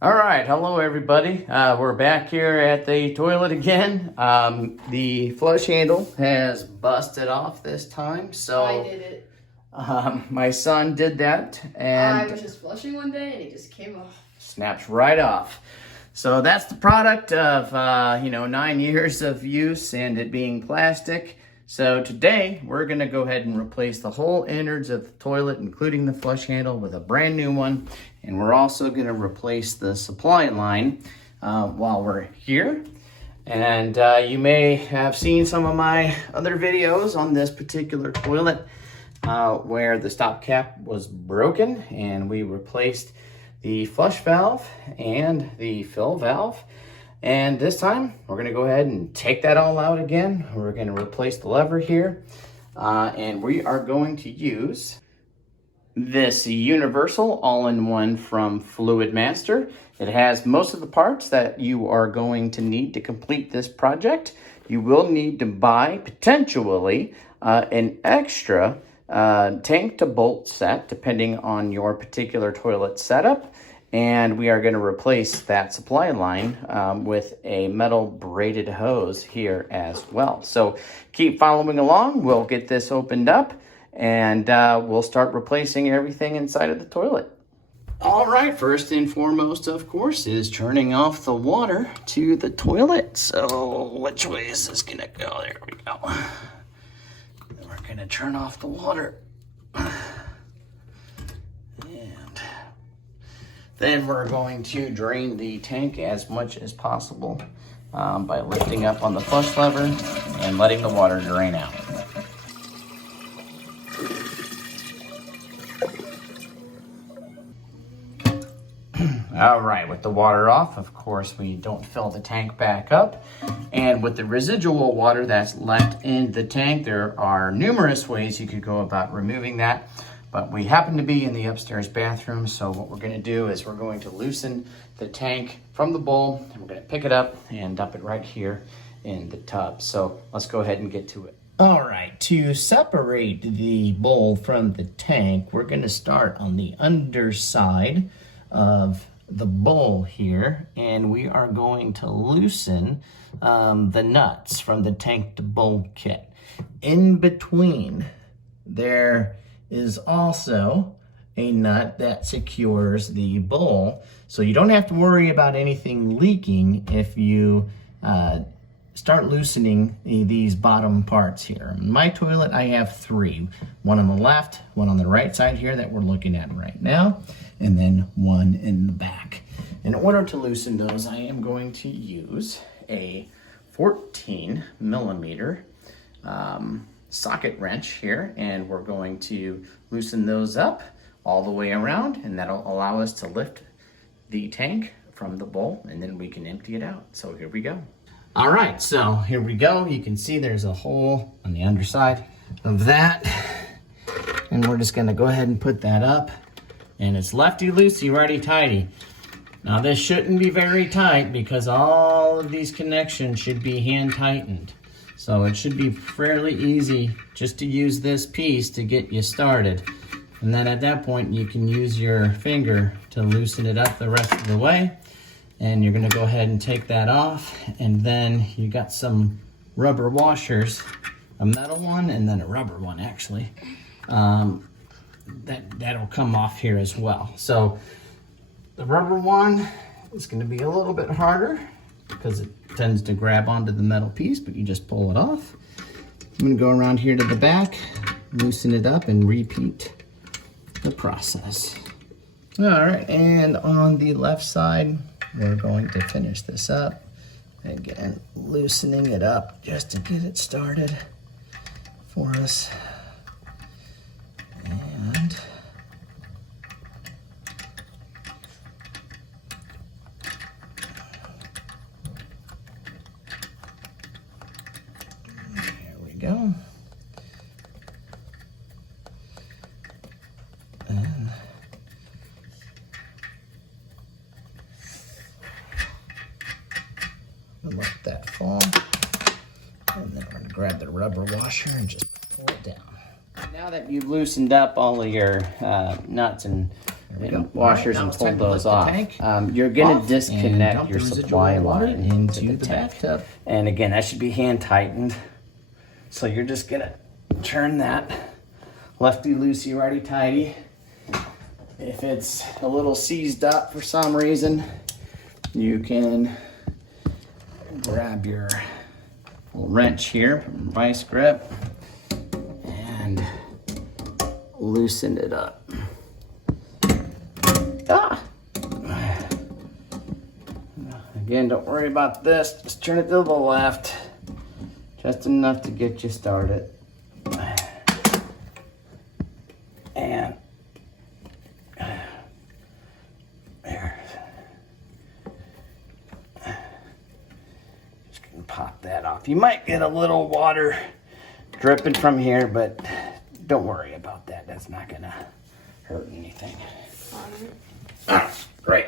All right, hello everybody. We're back here at the toilet again. The flush handle has busted off this time, so I did it. My son did that, and I was just flushing one day and it just came off. Snaps right off. So that's the product of 9 years of use and it being plastic. So today we're going to go ahead and replace the whole innards of the toilet, including the flush handle, with a brand new one. And we're also going to replace the supply line while we're here. And you may have seen some of my other videos on this particular toilet where the stop cap was broken and we replaced the flush valve and the fill valve. And this time we're going to go ahead and take that all out again. We're going to replace the lever here and we are going to use this universal all-in-one from Fluidmaster. It has most of the parts that you are going to need to complete this project. You will need to buy potentially an extra tank to bolt set depending on your particular toilet setup. And we are going to replace that supply line with a metal braided hose here as well. So keep following along. We'll get this opened up and we'll start replacing everything inside of the toilet. All right, first and foremost, of course, is turning off the water to the toilet. So which way is this going to go? There we go. We're going to turn off the water. Then we're going to drain the tank as much as possible by lifting up on the flush lever and letting the water drain out. All right, with the water off, of course, we don't fill the tank back up. And with the residual water that's left in the tank, there are numerous ways you could go about removing that. But we happen to be in the upstairs bathroom, so what we're going to do is we're going to loosen the tank from the bowl, and we're going to pick it up and dump it right here in the tub. So let's go ahead and get to it. All right, to separate the bowl from the tank, we're going to start on the underside of the bowl here, and we are going to loosen the nuts from the tank to bowl kit. In between there is also a nut that secures the bowl, so you don't have to worry about anything leaking if you start loosening these bottom parts here. In my toilet, I have three. One on the left, one on the right side here that we're looking at right now, and then one in the back. In order to loosen those, I am going to use a 14 millimeter socket wrench here, and we're going to loosen those up all the way around, and that'll allow us to lift the tank from the bowl, and then we can empty it out. So here we go. All right, so here we go. You can see there's a hole on the underside of that, and we're just gonna go ahead and put that up, and it's lefty-loosey, righty-tighty. Now this shouldn't be very tight because all of these connections should be hand tightened. So it should be fairly easy just to use this piece to get you started. And then at that point, you can use your finger to loosen it up the rest of the way. And you're gonna go ahead and take that off. And then you got some rubber washers, a metal one and then a rubber one actually. That'll come off here as well. So the rubber one is gonna be a little bit harder because it tends to grab onto the metal piece, but you just pull it off. I'm gonna go around here to the back, loosen it up, and repeat the process. All right, and on the left side, we're going to finish this up. Again, loosening it up just to get it started for us. And go. And let that fall. And then we're going to grab the rubber washer and just pull it down. Now that you've loosened up all of your nuts and washers and pull those off. You're going to disconnect your supply line into the bathtub. And again, that should be hand tightened. So you're just going to turn that lefty loosey, righty tighty. If it's a little seized up for some reason, you can grab your little wrench here, vice grip, and loosen it up. Again, don't worry about this. Just turn it to the left. Just enough to get you started. And there. Just gonna pop that off. You might get a little water dripping from here, but don't worry about that. That's not gonna hurt anything. Great.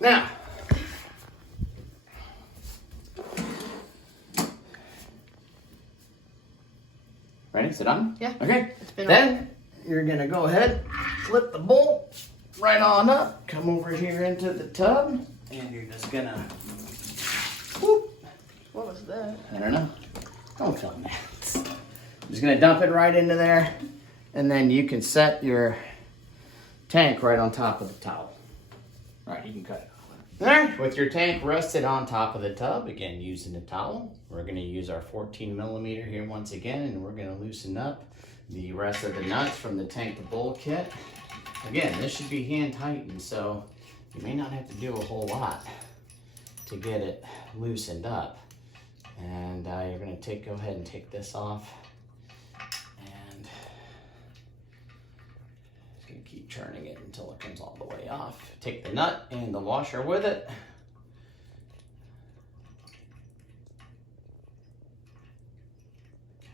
Now, ready? Is it on? Yeah. Okay. Then you're gonna go ahead, flip the bolt right on up, come over here into the tub, and you're just gonna whoop. What was that? I don't know. Don't tell me. I'm just gonna dump it right into there, and then you can set your tank right on top of the towel. All right, you can cut it off. There, with your tank rested on top of the tub, again using the towel, we're gonna use our 14 millimeter here once again, and we're gonna loosen up the rest of the nuts from the tank to bowl kit. Again, this should be hand tightened, so you may not have to do a whole lot to get it loosened up. And you're gonna go ahead and take this off, and just gonna keep turning it until it comes all the way off. Take the nut and the washer with it.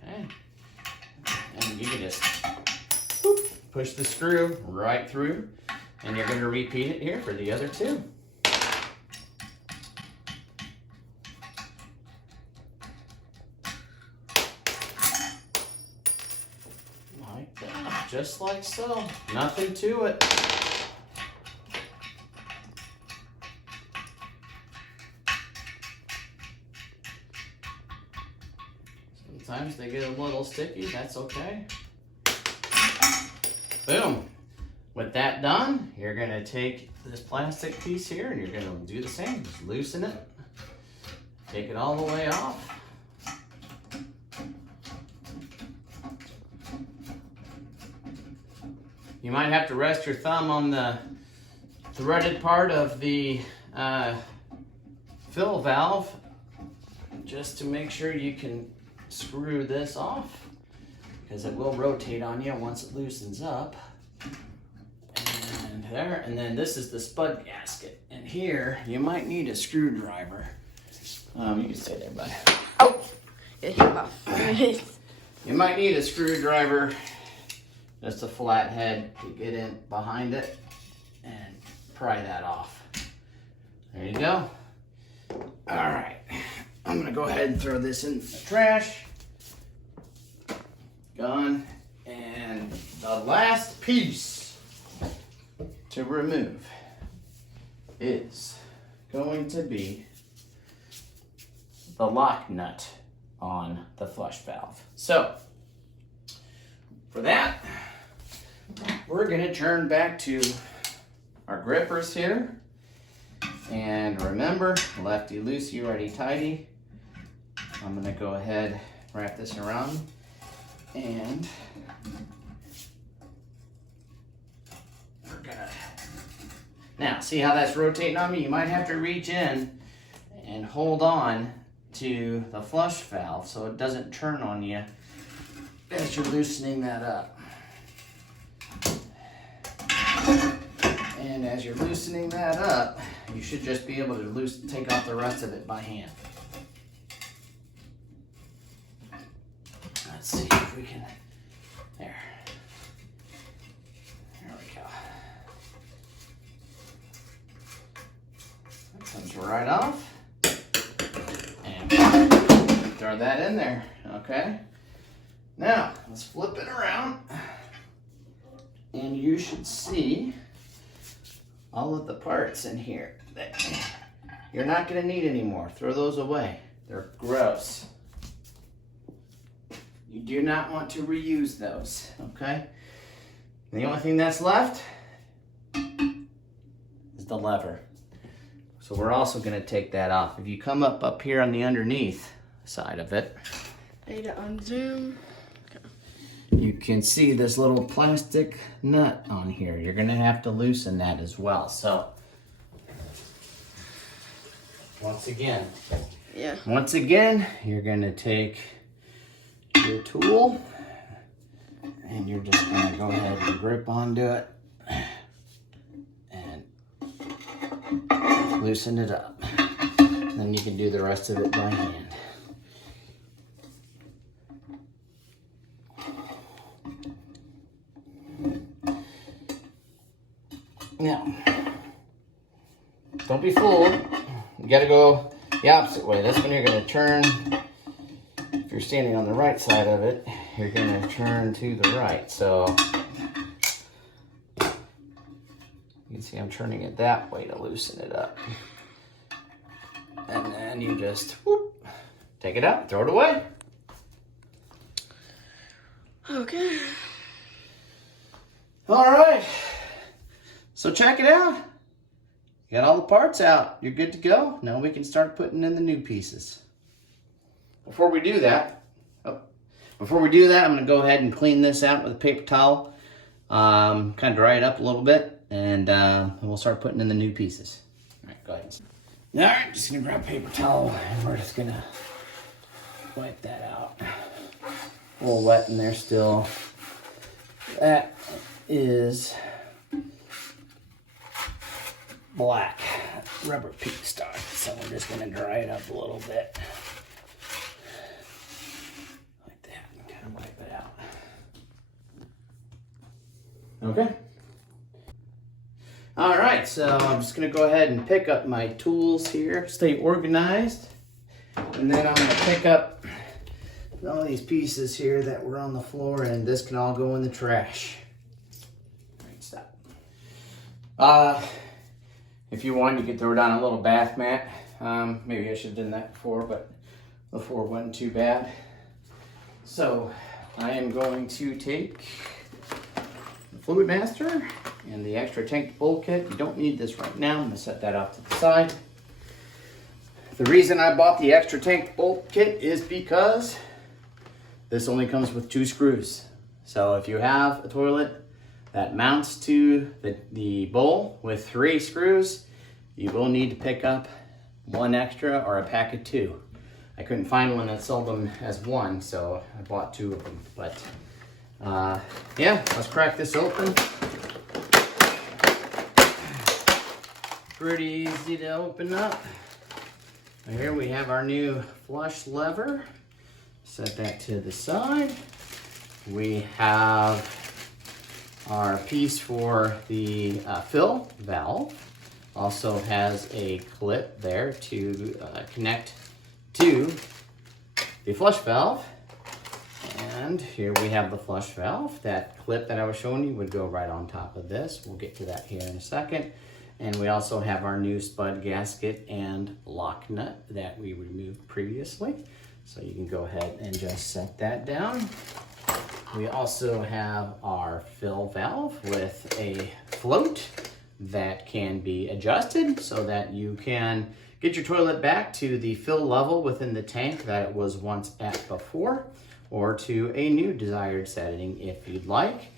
Okay, and you can just push the screw right through, and you're gonna repeat it here for the other two. Just like so, nothing to it. Sometimes they get a little sticky, that's okay. Boom. With that done, you're gonna take this plastic piece here and you're gonna do the same. Just loosen it, take it all the way off. You might have to rest your thumb on the threaded part of the fill valve just to make sure you can screw this off, because it will rotate on you once it loosens up. And there, and then this is the spud gasket. And here, you might need a screwdriver. You can stay there, bud. Oh! It hit my face. You might need a screwdriver. Just a flat head to get in behind it and pry that off. There you go. All right, I'm gonna go ahead and throw this in the trash. Gone. And the last piece to remove is going to be the lock nut on the flush valve. So, for that, we're gonna turn back to our grippers here. And remember, lefty loosey, righty tighty. I'm gonna go ahead, wrap this around, and we're gonna, now see how that's rotating on me? You might have to reach in and hold on to the flush valve so it doesn't turn on you as you're loosening that up. And as you're loosening that up, you should just be able to take off the rest of it by hand. Let's see if we can, there. There we go. That comes right off. And throw that in there, okay? Now, let's flip it around. And you should see all of the parts in here that you're not going to need anymore. Throw those away. They're gross. You do not want to reuse those, okay? And the only thing that's left is the lever. So we're also going to take that off. If you come up here on the underneath side of it, I need to unzoom. you can see this little plastic nut on here. You're going to have to loosen that as well. So once again, you're going to take your tool and you're just going to go ahead and grip onto it and loosen it up. And then you can do the rest of it by hand. Now, don't be fooled. You gotta go the opposite way. This one you're gonna turn, if you're standing on the right side of it, you're gonna turn to the right. So, you can see I'm turning it that way to loosen it up. And then you just, whoop, take it out, throw it away. Okay. All right. So check it out. You got all the parts out. You're good to go. Now we can start putting in the new pieces. Before we do that, I'm going to go ahead and clean this out with a paper towel. Kind of dry it up a little bit, and we'll start putting in the new pieces. All right, go ahead. All right, just going to grab a paper towel, and we're just going to wipe that out. A little wet in there still. That is black rubber pea stock, so we're just going to dry it up a little bit like that and kind of wipe it out. Okay. All right, so I'm just going to go ahead and pick up my tools here, stay organized, and then I'm going to pick up all these pieces here that were on the floor, and this can all go in the trash. All right, stop. If you want, you could throw down a little bath mat. Maybe I should have done that before, but the floor wasn't too bad. So I am going to take the Fluidmaster and the extra tank bowl kit. You don't need this right now. I'm gonna set that off to the side. The reason I bought the extra tank bolt kit is because this only comes with 2 screws. So if you have a toilet that mounts to the bowl with 3 screws, you will need to pick up 1 extra or a pack of 2. I couldn't find one that sold them as 1, so I bought 2 of them. But yeah, let's crack this open. Pretty easy to open up. Here we have our new flush lever. Set that to the side. We have our piece for the fill valve. Also has a clip there to connect to the flush valve. And here we have the flush valve. That clip that I was showing you would go right on top of this. We'll get to that here in a second. And we also have our new spud gasket and lock nut that we removed previously. So you can go ahead and just set that down. We also have our fill valve with a float that can be adjusted so that you can get your toilet back to the fill level within the tank that it was once at before, or to a new desired setting if you'd like.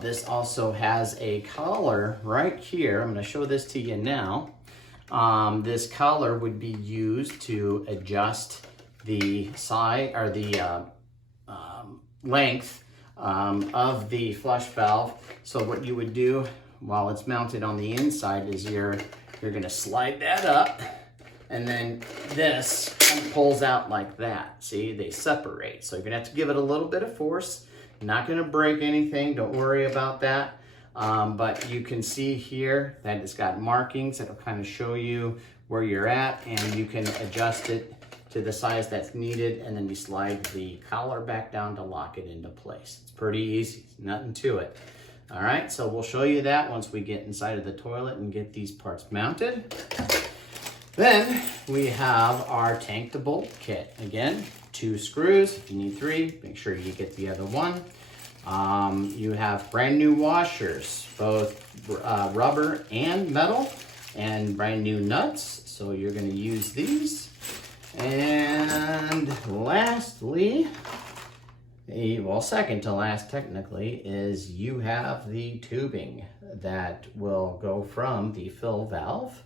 This also has a collar right here. I'm going to show this to you now. This collar would be used to adjust the side or the length of the flush valve. So what you would do while it's mounted on the inside is you're going to slide that up, and then this kind of pulls out like that. See, they separate. So you're going to have to give it a little bit of force. Not going to break anything, don't worry about that. But you can see here that it's got markings that'll kind of show you where you're at, and you can adjust it to the size that's needed, and then you slide the collar back down to lock it into place. It's pretty easy, nothing to it. All right, so we'll show you that once we get inside of the toilet and get these parts mounted. Then we have our tank to bolt kit. Again, 2 screws. If you need 3, make sure you get the other one. You have brand new washers, both rubber and metal, and brand new nuts. So you're going to use these. And lastly, well, second to last technically, is you have the tubing that will go from the fill valve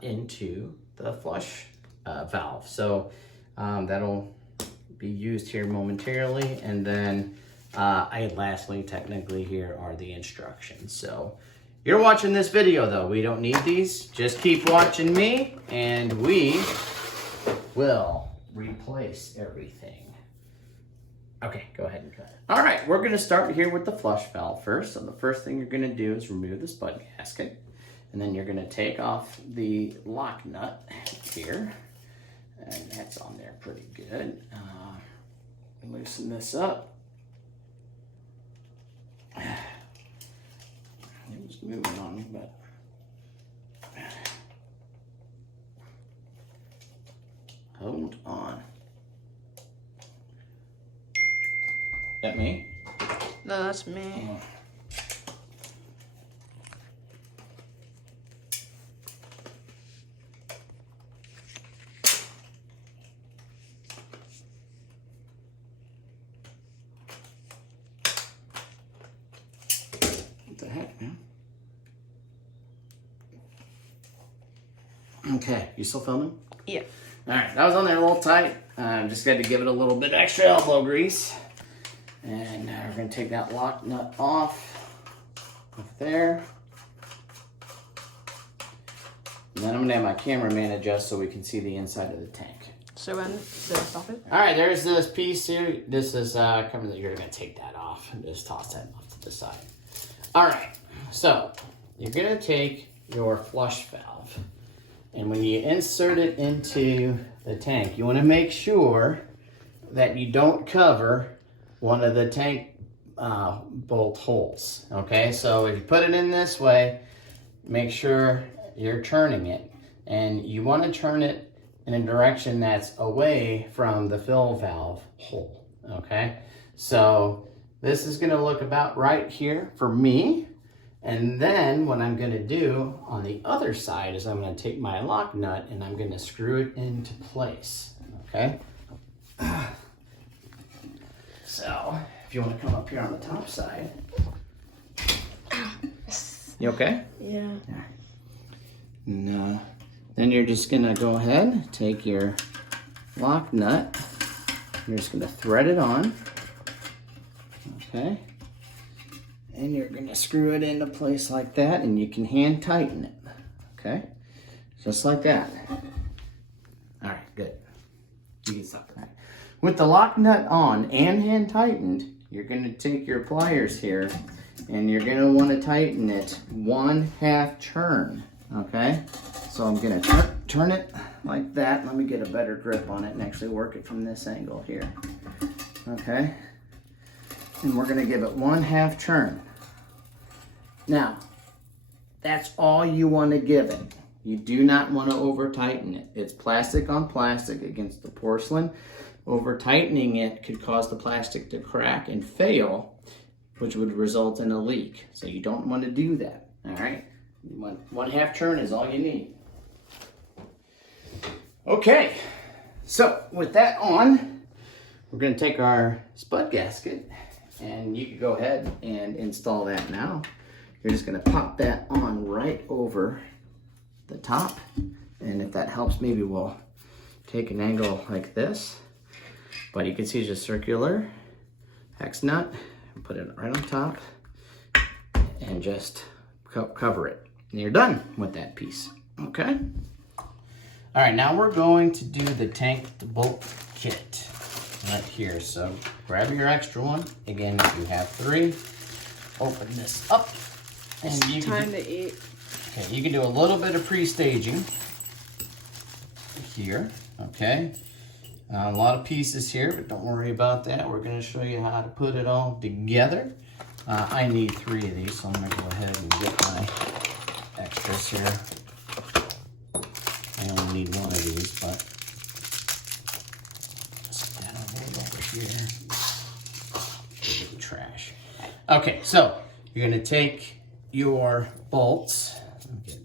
into the flush valve. So that'll be used here momentarily. And then lastly, technically, here are the instructions. So you're watching this video though. We don't need these. Just keep watching me and we will replace everything. Okay, go ahead and cut it. All right, we're gonna start here with the flush valve first. So the first thing you're gonna do is remove the spud gasket. And then you're gonna take off the lock nut here. And that's on there pretty good. Loosen this up. It was moving on me, but. Hold on. That me? No, that's me. Oh. What the heck, man? Okay, you still filming? Yeah. All right, that was on there a little tight. Just got to give it a little bit extra elbow grease. And we're going to take that lock nut off there. And then I'm going to have my cameraman adjust so we can see the inside of the tank. So when stop it? All right, there's this piece here. This is coming. You're going to take that off and just toss that off to the side. All right, so you're going to take your flush valve. And when you insert it into the tank, you want to make sure that you don't cover one of the tank bolt holes. Okay, so if you put it in this way, make sure you're turning it. And you want to turn it in a direction that's away from the fill valve hole. Okay, so this is going to look about right here for me. And then what I'm going to do on the other side is I'm going to take my lock nut and I'm going to screw it into place. Okay. So if you want to come up here on the top side. You okay? Yeah. And then you're just going to go ahead, take your lock nut. You're just going to thread it on. Okay. And you're going to screw it into place like that, and you can hand tighten it, okay? Just like that. All right, good. You can stop. All right. With the lock nut on and hand tightened, you're going to take your pliers here, and you're going to want to tighten it 1/2 turn, okay? So I'm going to turn it like that. Let me get a better grip on it and actually work it from this angle here, okay? And we're going to give it 1/2 turn. Now, that's all you want to give it. You do not want to over tighten it. It's plastic on plastic against the porcelain. Over tightening it could cause the plastic to crack and fail, which would result in a leak. So you don't want to do that. All right, 1/2 turn is all you need. Okay, so with that on, we're going to take our spud gasket. And you can go ahead and install that now. You're just going to pop that on right over the top. And if that helps, maybe we'll take an angle like this. But you can see it's just circular hex nut. And put it right on top. And just cover it. And you're done with that piece. Okay? All right, now we're going to do the tank to bolt kit. Right here, so grab your extra one. Again, if you have 3, open this up, and you Time to eat. Okay, you can do a little bit of pre-staging here. Okay, a lot of pieces here, but don't worry about that. We're going to show you how to put it all together. I need 3 of these, so I'm gonna go ahead and get my extras here. I only need 1 of these, but set that over here. Big trash. Okay, so you're gonna take your bolts. Get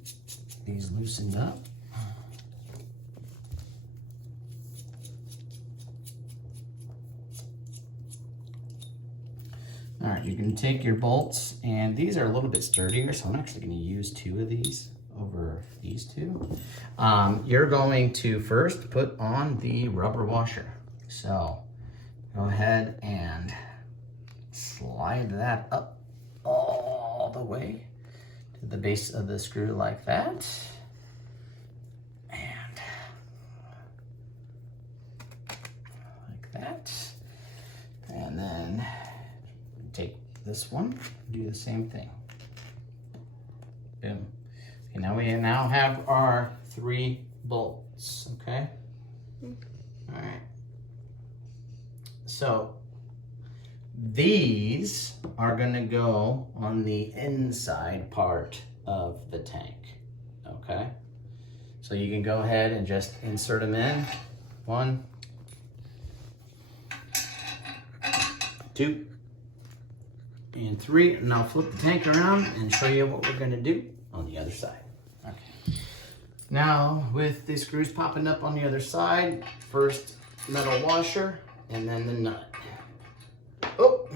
these loosened up. All right, you're gonna take your bolts, and these are a little bit sturdier, so I'm actually gonna use 2 of these over these 2. You're going to first put on the rubber washer. So go ahead and slide that up all the way to the base of the screw like that. And like that. And then take this one, do the same thing. Boom. Okay, now we now have our 3 bolts, okay? All right. So these are gonna go on the inside part of the tank, okay? So you can go ahead and just insert them in. 1, 2, and 3. And I'll flip the tank around and show you what we're gonna do on the other side. Okay. Now, with the screws popping up on the other side, first metal washer and then the nut. Oh,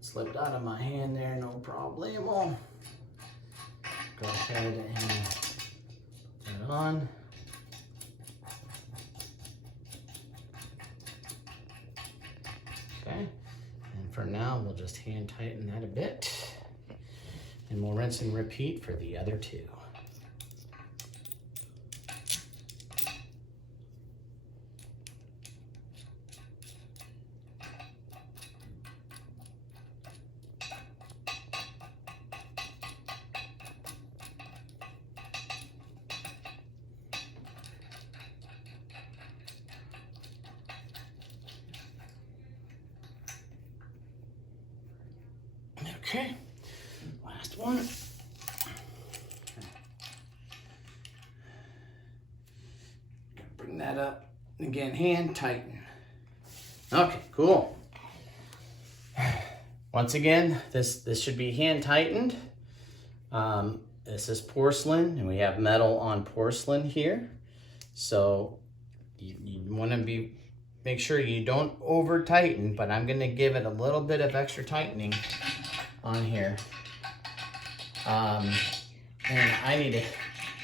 slipped out of my hand there, no problemo. Go ahead and put it on. Okay, and for now, we'll just hand tighten that a bit. And we'll rinse and repeat for the other 2. Okay, last one. Bring that up. Again, hand tighten. Okay, cool. Once again, this should be hand tightened. This is porcelain, and we have metal on porcelain here. So you want to make sure you don't over tighten, but I'm going to give it a little bit of extra tightening on here. And I need to,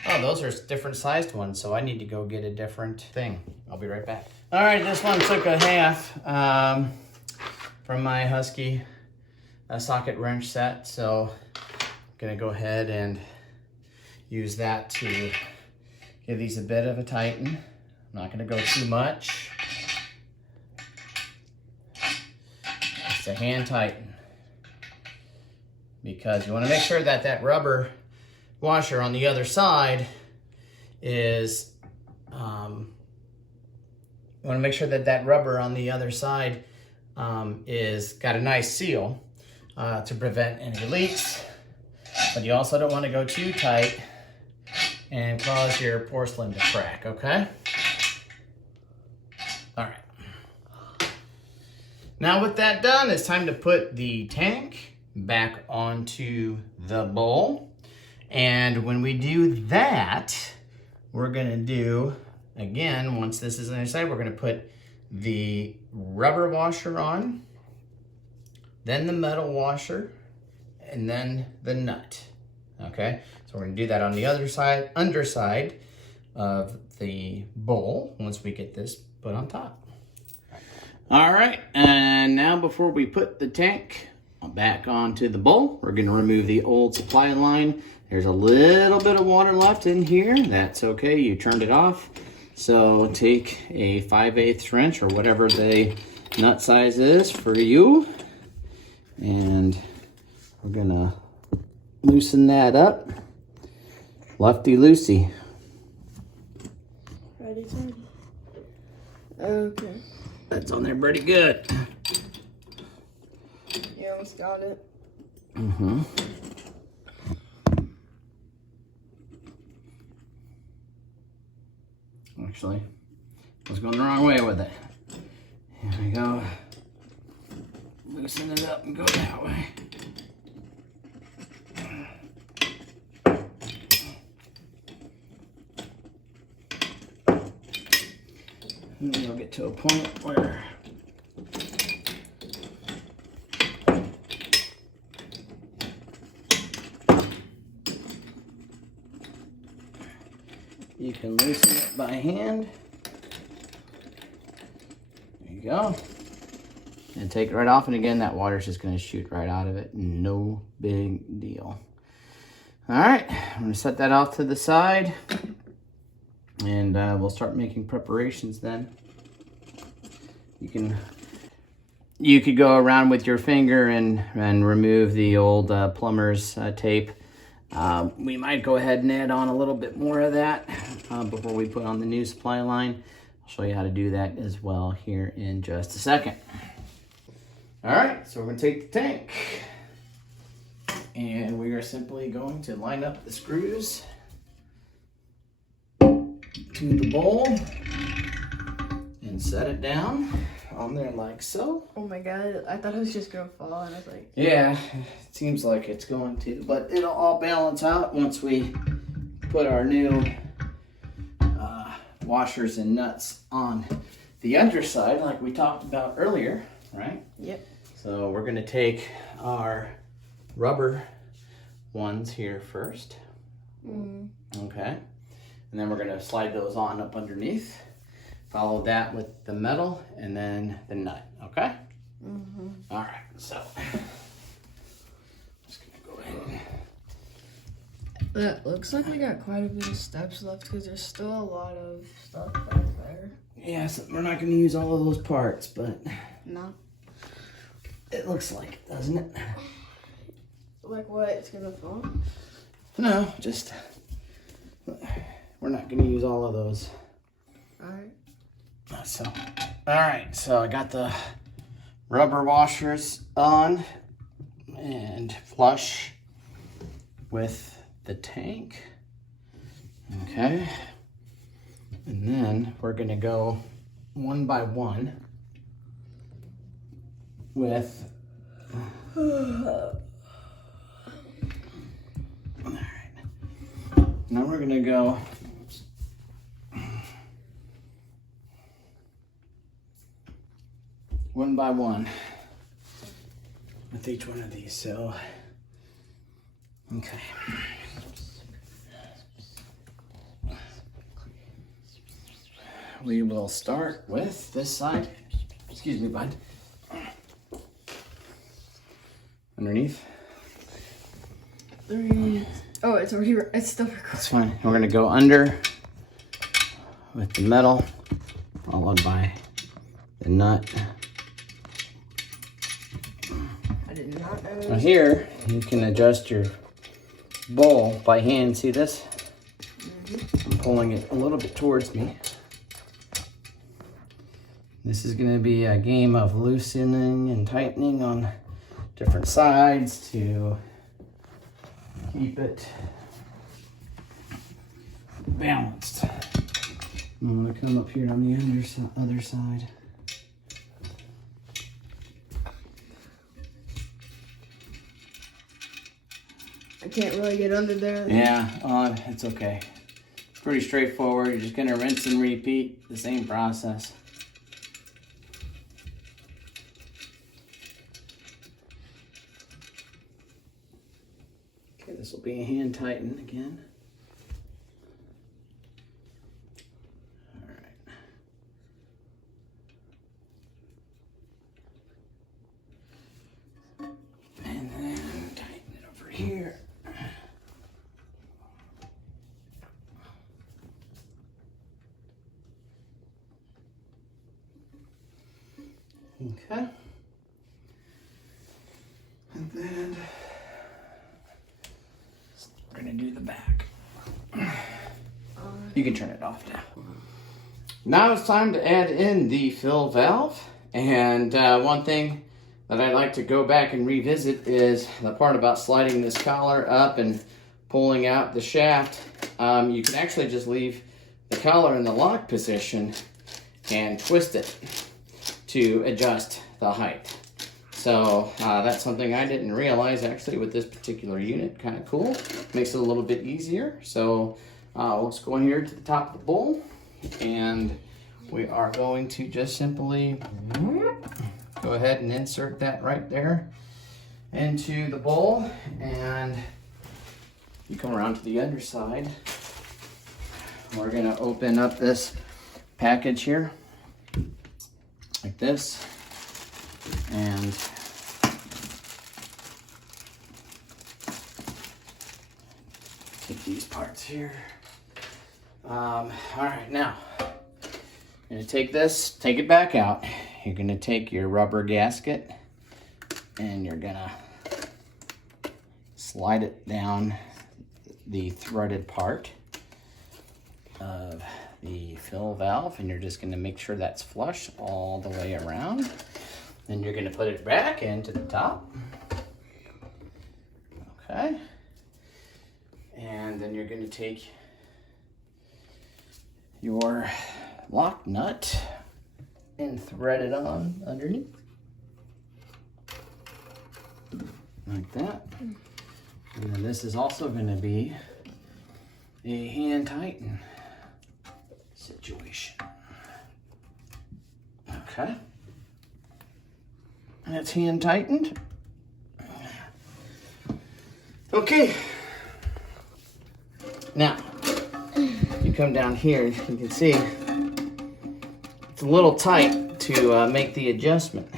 oh, those are different sized ones, so I need to go get a different thing. I'll be right back. All right, this one took a half from my Husky socket wrench set, so I'm gonna go ahead and use that to give these a bit of a tighten. I'm not gonna go too much. Just a hand tighten, because you want to make sure that that rubber washer on the other side is you want to make sure that that rubber on the other side is got a nice seal to prevent any leaks, but you also don't want to go too tight and cause your porcelain to crack, okay? All right. Now with that done, it's time to put the tank back onto the bowl. And when we do that, we're gonna do, again, once this is on the side, we're gonna put the rubber washer on, then the metal washer, and then the nut, okay? So we're gonna do that on the other side, underside of the bowl once we get this put on top. All right, and now before we put the tank back onto the bowl, we're gonna remove the old supply line. There's a little bit of water left in here. That's okay, you turned it off. So take a 5/8 wrench or whatever the nut size is for you. And we're gonna loosen that up. Lefty-loosey. Ready, Tim? Okay. That's on there pretty good. You almost got it. Mm-hmm. Actually, I was going the wrong way with it. Here we go. Loosen it up and go that way. And then you'll get to a point where you can loosen it by hand. There you go. And take it right off, and again, that water's just gonna shoot right out of it. No big deal. All right, I'm gonna set that off to the side, and we'll start making preparations then. You could go around with your finger and remove the old plumber's tape. We might go ahead and add on a little bit more of that before we put on the new supply line. I'll show you how to do that as well here in just a second. All right, so we're gonna take the tank and we are simply going to line up the screws to the bowl and set it down on there like so. Oh my god, I thought it was just gonna fall and I was like... Yeah, it seems like it's going to, but it'll all balance out once we put our new washers and nuts on the underside like we talked about earlier, right? Yep. So we're gonna take our rubber ones here first. Okay. And then we're gonna slide those on up underneath. Follow that with the metal and then the nut, okay? All right, so just gonna go ahead. That looks like we got quite a bit of steps left because there's still a lot of stuff back there. Yes, we're not gonna use all of those parts, but No. it looks like it, doesn't it? Like what? It's gonna fall? No, just we're not gonna use all of those. Alright. So, all right, so I got the rubber washers on and flush with the tank. Okay. And then we're gonna go one by one with all right. Now we're gonna go one by one with each one of these. So, okay. We will start with this side. Excuse me, bud. Underneath. 3. Oh, it's already. It's still recording. That's fine. We're gonna go under with the metal, followed by the nut. I did not know. Now here, you can adjust your bowl by hand. See this? I'm pulling it a little bit towards me. This is going to be a game of loosening and tightening on different sides to keep it balanced. I'm going to come up here on the other side. I can't really get under there. Yeah, it's okay. It's pretty straightforward. You're just going to rinse and repeat the same process. Okay, this will be a hand tighten again. All right. And then tighten it over here. Okay. And then we're gonna do the back. You can turn it off now. Now it's time to add in the fill valve. And one thing that I'd like to go back and revisit is the part about sliding this collar up and pulling out the shaft. You can actually just leave the collar in the lock position and twist it to adjust the height. So that's something I didn't realize actually with this particular unit. Kind of cool. Makes it a little bit easier. So let's go in here to the top of the bowl, and we are going to just simply go ahead and insert that right there into the bowl, and you come around to the other side. We're gonna open up this package here like this, and take these parts here. All right, now you're gonna take this, take it back out. You're gonna take your rubber gasket and you're gonna slide it down the threaded part of the fill valve, and you're just gonna make sure that's flush all the way around. Then you're gonna put it back into the top. Okay. And then you're gonna take your lock nut and thread it on underneath. Like that. And then this is also gonna be a hand tighten situation. Okay. And it's hand tightened. Okay. Now, you come down here, you can see it's a little tight to make the adjustment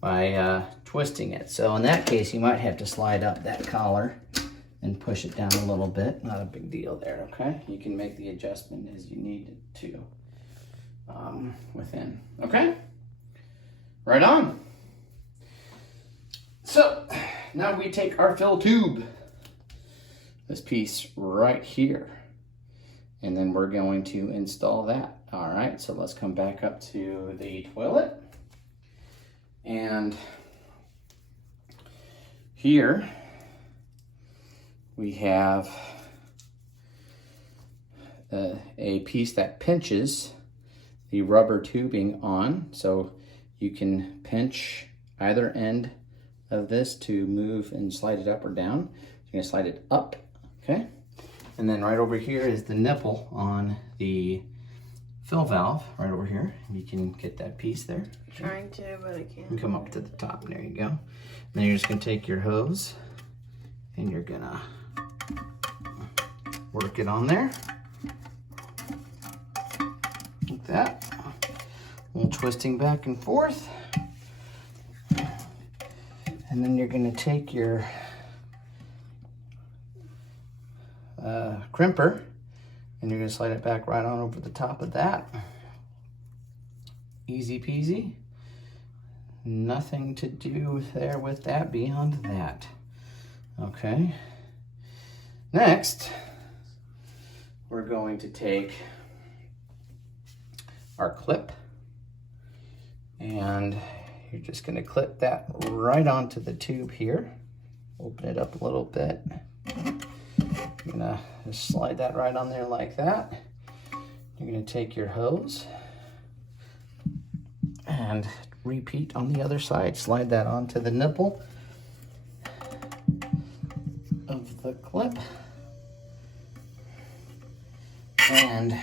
by twisting it. So in that case, you might have to slide up that collar and push it down a little bit. Not a big deal there, okay? You can make the adjustment as you need it to within, okay? Right on. So now we take our fill tube, this piece right here, and then we're going to install that. All right, so let's come back up to the toilet. And here we have a piece that pinches the rubber tubing on. So you can pinch either end of this to move and slide it up or down. So you're gonna slide it up, okay? And then right over here is the nipple on the fill valve, right over here. You can get that piece there. Trying to, but I can't. And come up to the top, and there you go. And then you're just gonna take your hose and you're gonna work it on there. Like that. A little twisting back and forth. And then you're gonna take your crimper and you're gonna slide it back right on over the top of that. Easy peasy. Nothing to do there with that beyond that. Okay. Next, we're going to take our clip and you're just going to clip that right onto the tube here. Open it up a little bit. You're going to just slide that right on there like that. You're going to take your hose and repeat on the other side. Slide that onto the nipple of the clip. And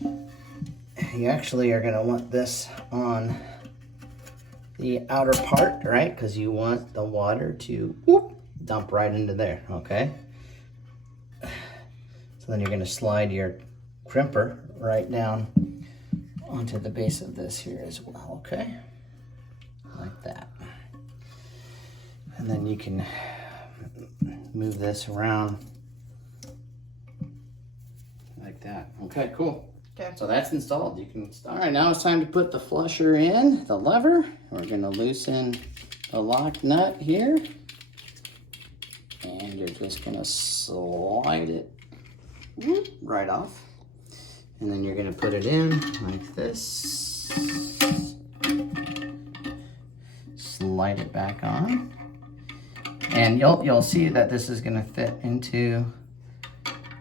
you actually are going to want this on the outer part, right? Because you want the water to dump right into there, okay? So then you're going to slide your crimper right down onto the base of this here as well, okay? Like that. And then you can move this around like that. Okay, cool. Okay. So that's installed. You can. All right, now it's time to put the flusher in, the lever. We're gonna loosen the lock nut here. And you're just gonna slide it right off. And then you're gonna put it in like this. Slide light it back on. And you'll see that this is gonna fit into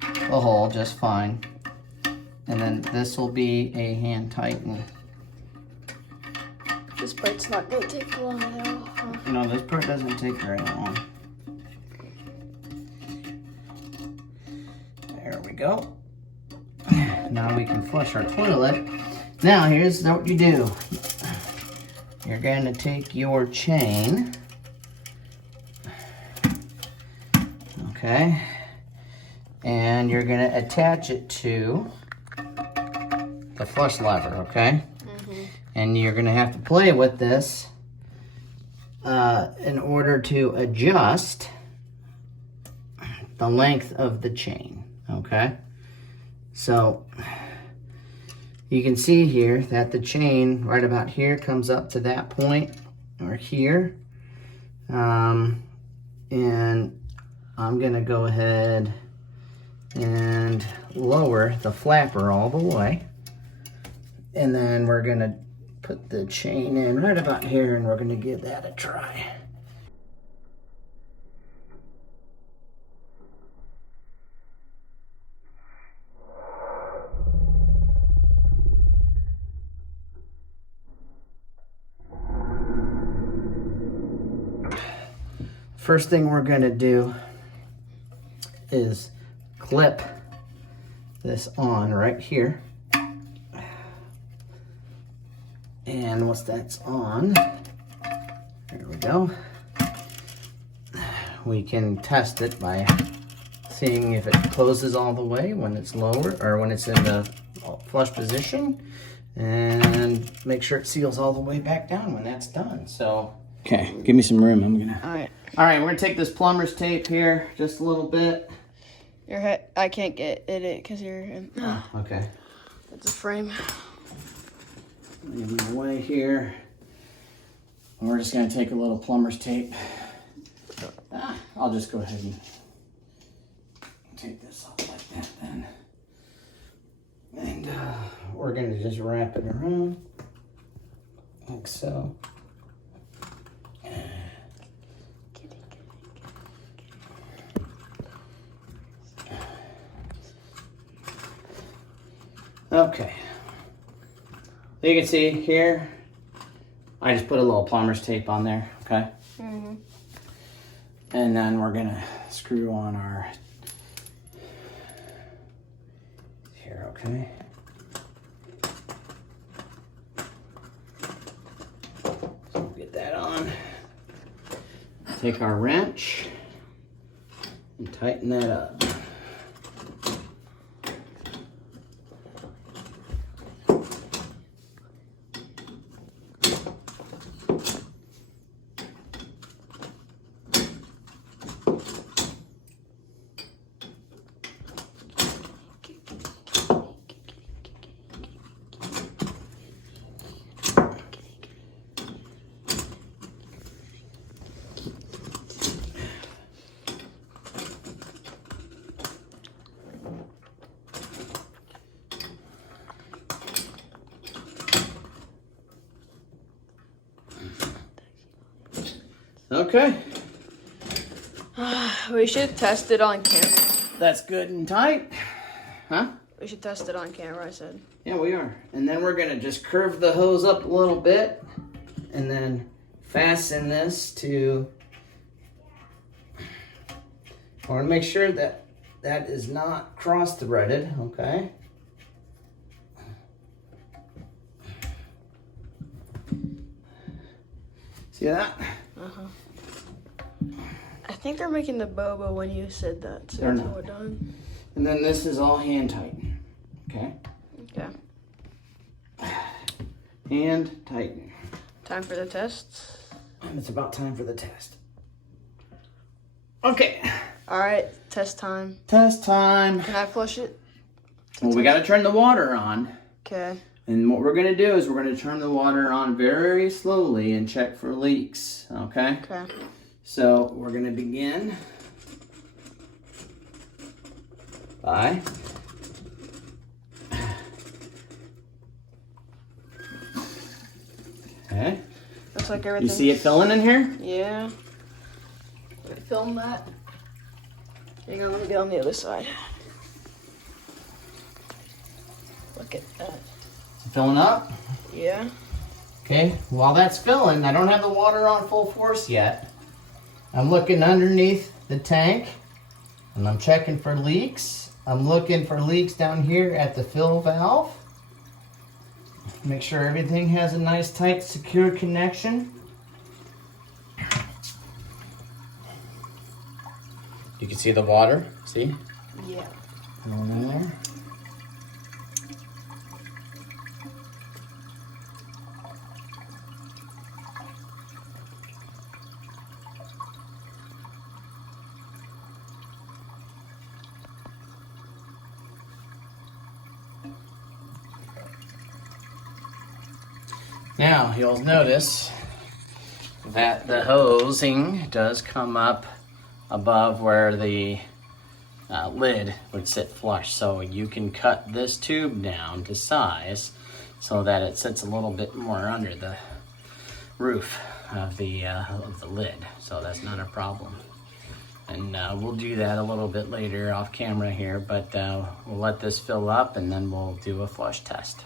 the hole just fine. And then this will be a hand tighten. This part's not gonna take long at all, huh? No, this part doesn't take very long. There we go. Now we can flush our toilet. Now here's what you do. You're going to take your chain. Okay. And you're going to attach it to the flush lever, okay? And you're going to have to play with this in order to adjust the length of the chain, okay? So you can see here that the chain right about here comes up to that point, or here. And I'm gonna go ahead and lower the flapper all the way. And then we're gonna put the chain in right about here, and we're gonna give that a try. First thing we're gonna do is clip this on right here. And once that's on, there we go. We can test it by seeing if it closes all the way when it's lower, or when it's in the flush position, and make sure it seals all the way back down when that's done. So, okay, give me some room. I'm gonna. All right, we're gonna take this plumber's tape here just a little bit. Your head, I can't get it in because you're in. Okay. It's a frame. Leave them away here. And we're just gonna take a little plumber's tape. I'll just go ahead and take this off like that then. And we're gonna just wrap it around like so. Okay. You can see here, I just put a little plumber's tape on there, okay? And then we're gonna screw on our, here, okay? So we'll get that on. Take our wrench and tighten that up. Okay. We should test it on camera. That's good and tight. Huh? We should test it on camera, I said. Yeah, we are. And then we're gonna just curve the hose up a little bit and then fasten this to, I wanna make sure that that is not cross-threaded, okay? See that? I think they're making the boba when you said that, so They're that's not. what we're done. And then this is all hand tighten, okay? Okay. Hand tighten. Time for the tests. And it's about time for the test. Okay. All right, test time. Test time. Can I flush it? Well, we gotta turn the water on. Okay. And what we're gonna do is we're gonna turn the water on very slowly and check for leaks, okay? Okay. So we're gonna begin by okay. looks like You everything. see it filling in here? Yeah. Let me film that. Hang on, let me get on the other side. Look at that. Filling up? Yeah. Okay, while that's filling, I don't have the water on full force yet. I'm looking underneath the tank and I'm checking for leaks. I'm looking for leaks down here at the fill valve. Make sure everything has a nice, tight, secure connection. You can see the water, see? Yeah. Going in there. Now, you'll notice that the hosing does come up above where the lid would sit flush. So you can cut this tube down to size so that it sits a little bit more under the roof of the lid. So that's not a problem. And we'll do that a little bit later off camera here, but we'll let this fill up and then we'll do a flush test.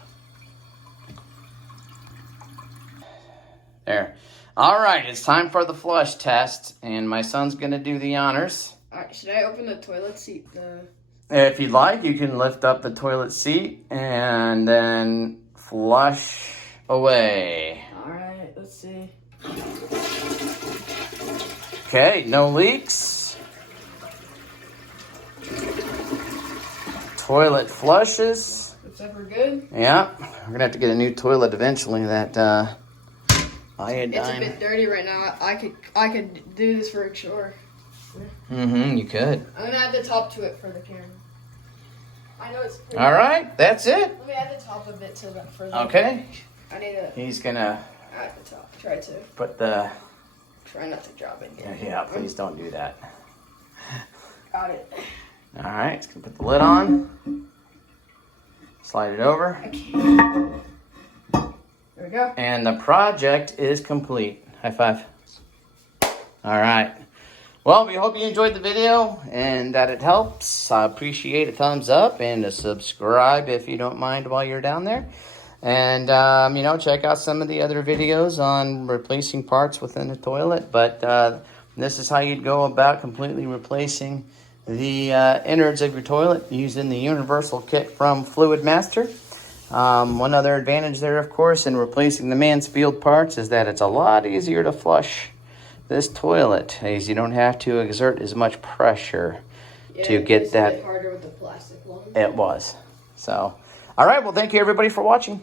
There. All right, it's time for the flush test, and my son's gonna do the honors. All right, should I open the toilet seat? If you'd like, you can lift up the toilet seat and then flush away. All right, let's see. Okay, no leaks. Toilet flushes. Looks like we're good. Yeah, we're gonna have to get a new toilet eventually. That iodine. It's a bit dirty right now. I could do this for a chore. Mm-hmm, you could. I'm gonna add the top to it for the camera. I know it's pretty. All right, that's it. Let me add the top a bit to that for the. Okay. I need to He's gonna add the top. Try to. put the. Try not to drop it. Yeah, please don't do that. Got it. All right, just gonna put the lid on. Slide it over. Okay. There we go. And the project is complete. High five. All right. Well, we hope you enjoyed the video and that it helps. I appreciate a thumbs up and a subscribe if you don't mind while you're down there. And, check out some of the other videos on replacing parts within the toilet. But this is how you'd go about completely replacing the innards of your toilet using the universal kit from Fluidmaster. One other advantage there, of course, in replacing the Mansfield parts is that it's a lot easier to flush this toilet, as you don't have to exert as much pressure to get that. It's a bit harder with the plastic one. It was. So, all right. Well, thank you everybody for watching.